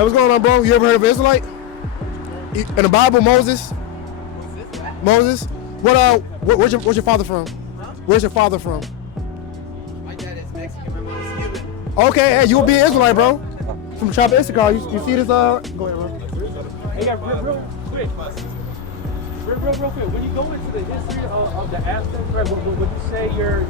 Hey, what's going on, bro? You ever heard of an Israelite? In the Bible, Moses. Moses. Where's your father from? Huh? Where's your father from? My dad is Mexican, my mom is Cuban. Okay, hey, you'll be an Israelite, bro. From the tribe of Issachar. You see this? Go ahead, bro. Hey, yeah, real quick. Real quick. When you go into the history of the Aztecs, right, would you say your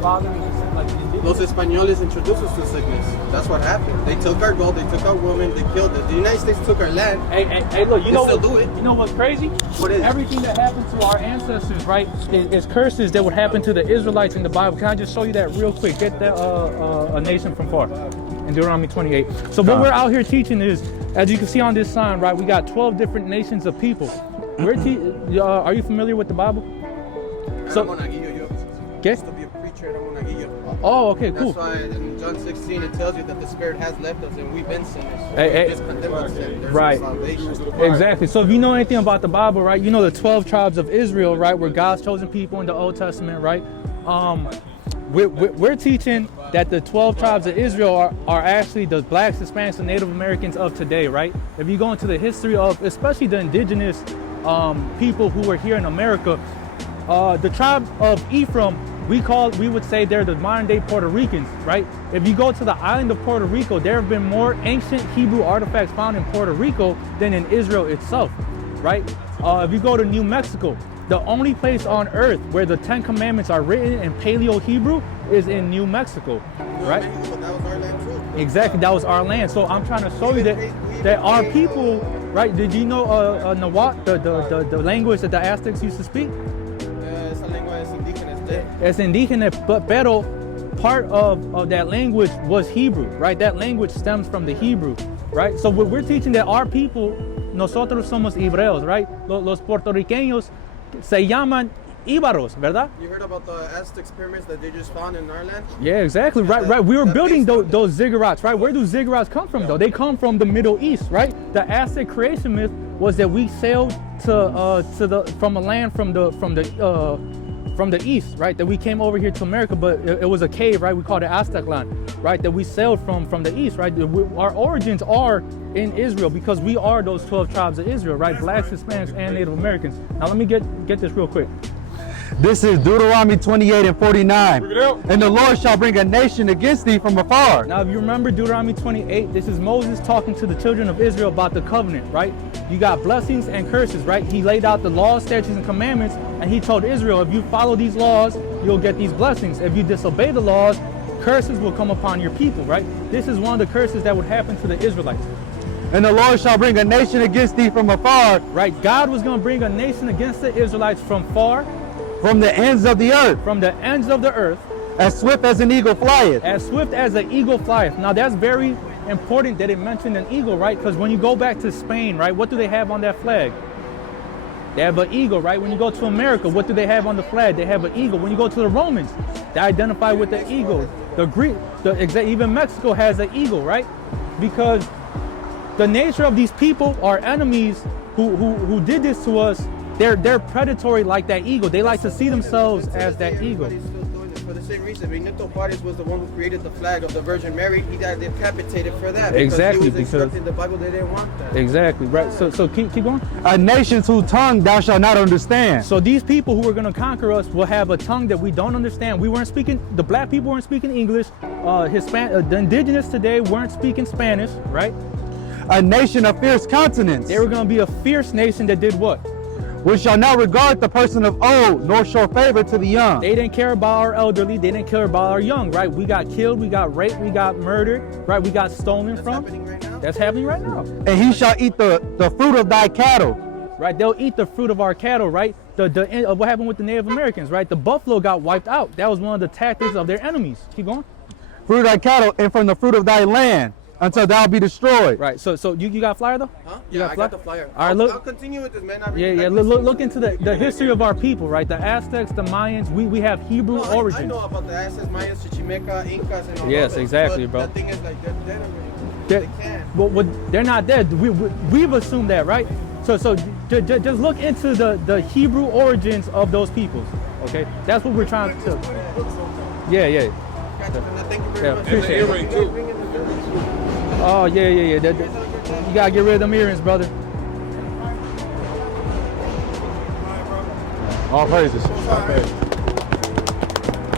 father is like indigenous? Los Españoles introduced us to sickness. That's what happened. They took our gold, they took our women, they killed us. The United States took our land. Hey, look, They still do it. You know what's crazy? What is it? Everything that happened to our ancestors, right, is curses that would happen to the Israelites in the Bible. Can I just show you that real quick? Get that a nation from far in Deuteronomy 28. So what we're out here teaching is, as you can see on this sign, right, we got 12 different nations of people. Are you familiar with the Bible? So, ¿Qué? To be a preacher at a monaguillo. Oh, okay, cool. That's why in John 16 it tells you that the Spirit has left us and we've been sinners. Hey, Just condemned us. There's right. no salvation. Exactly. So if you know anything about the Bible, right, you know the 12 tribes of Israel, right, were God's chosen people in the Old Testament, right? We're teaching that the 12 tribes of Israel are actually the blacks, Hispanics, and Native Americans of today, right? If you go into the history of, especially the indigenous people who were here in America, the tribe of Ephraim, we would say they're the modern day Puerto Ricans, right? If you go to the island of Puerto Rico, there have been more ancient Hebrew artifacts found in Puerto Rico than in Israel itself, right? If you go to New Mexico, the only place on earth where the 10 Commandments are written in Paleo Hebrew is in New Mexico, right? That was our land too. Exactly, that was our land. So I'm trying to show you that our people, right? Did you know Nahuatl, the language that the Aztecs used to speak? Esa lengua es indígena. It's indigenous, pero part of that language was Hebrew, right? That language stems from the Hebrew, right? So we're teaching that our people, nosotros somos hebreos, right? Los puertorriqueños se llaman íbaros, ¿verdad? You heard about the Aztec pyramids that they just found in our land? Yeah, exactly. Right. We were building those ziggurats, right? Where do ziggurats come from, though? They come from the Middle East, right? The Aztec creation myth was that we sailed from a land from the east, right? That we came over here to America, but it was a cave, right? We called it Azteclan, right? That we sailed from the east, right? Our origins are in Israel because we are those 12 tribes of Israel, right? Blacks, Hispanics, and Native Americans. Now let me get this real quick. This is Deuteronomy 28 and 49. And the Lord shall bring a nation against thee from afar. Now, if you remember Deuteronomy 28, this is Moses talking to the children of Israel about the covenant, right? You got blessings and curses, right? He laid out the laws, statutes, and commandments, and he told Israel, if you follow these laws, you'll get these blessings. If you disobey the laws, curses will come upon your people, right? This is one of the curses that would happen to the Israelites. And the Lord shall bring a nation against thee from afar. Right? God was going to bring a nation against the Israelites from far. From the ends of the earth. From the ends of the earth. As swift as an eagle flieth. As swift as an eagle flieth. Now that's very important that it mentioned an eagle, right? Because when you go back to Spain, right, what do they have on that flag? They have an eagle, right? When you go to America, what do they have on the flag? They have an eagle. When you go to the Romans, they identify with the eagle. The Greek, even Mexico has an eagle, right? Because the nature of these people, our enemies who did this to us, they're predatory like that eagle. They like to see themselves as that eagle. For the same reason, Benito Juarez was the one who created the flag of the Virgin Mary. He got decapitated for that. Exactly, because he was instructing the Bible they didn't want that. Exactly, right. So keep going. A nation whose tongue thou shalt not understand. So these people who are going to conquer us will have a tongue that we don't understand. The black people weren't speaking English. The indigenous today weren't speaking Spanish, right? A nation of fierce countenance. They were going to be a fierce nation that did what? Which shall not regard the person of old, nor show favor to the young. They didn't care about our elderly. They didn't care about our young, right? We got killed, we got raped, we got murdered, right? We got stolen from. Happening right now? That's happening right now. And he shall eat the fruit of thy cattle. Right, they'll eat the fruit of our cattle, right? What happened with the Native Americans, right? The buffalo got wiped out. That was one of the tactics of their enemies. Keep going. Fruit of thy cattle, and from the fruit of thy land, until thou be destroyed. Right. So you got a flyer though? Huh? You Yeah, got I got the flyer. All right, look. I'll continue with this, man. Yeah. Look into the history of our people, right? The Aztecs, the Mayans. We have Hebrew origins. I know about the Aztecs, Mayans, Chichimeca, Incas, and all Yes, of it. exactly, But bro. the thing is, like, they're dead already. They're, They can't. well, they're not dead. We've assumed that, right? So just look into the Hebrew origins of those peoples. Okay, that's what we're trying to. Yeah. Thank you very much. Appreciate it. Oh, yeah. You gotta get rid of them earrings, brother. All praises.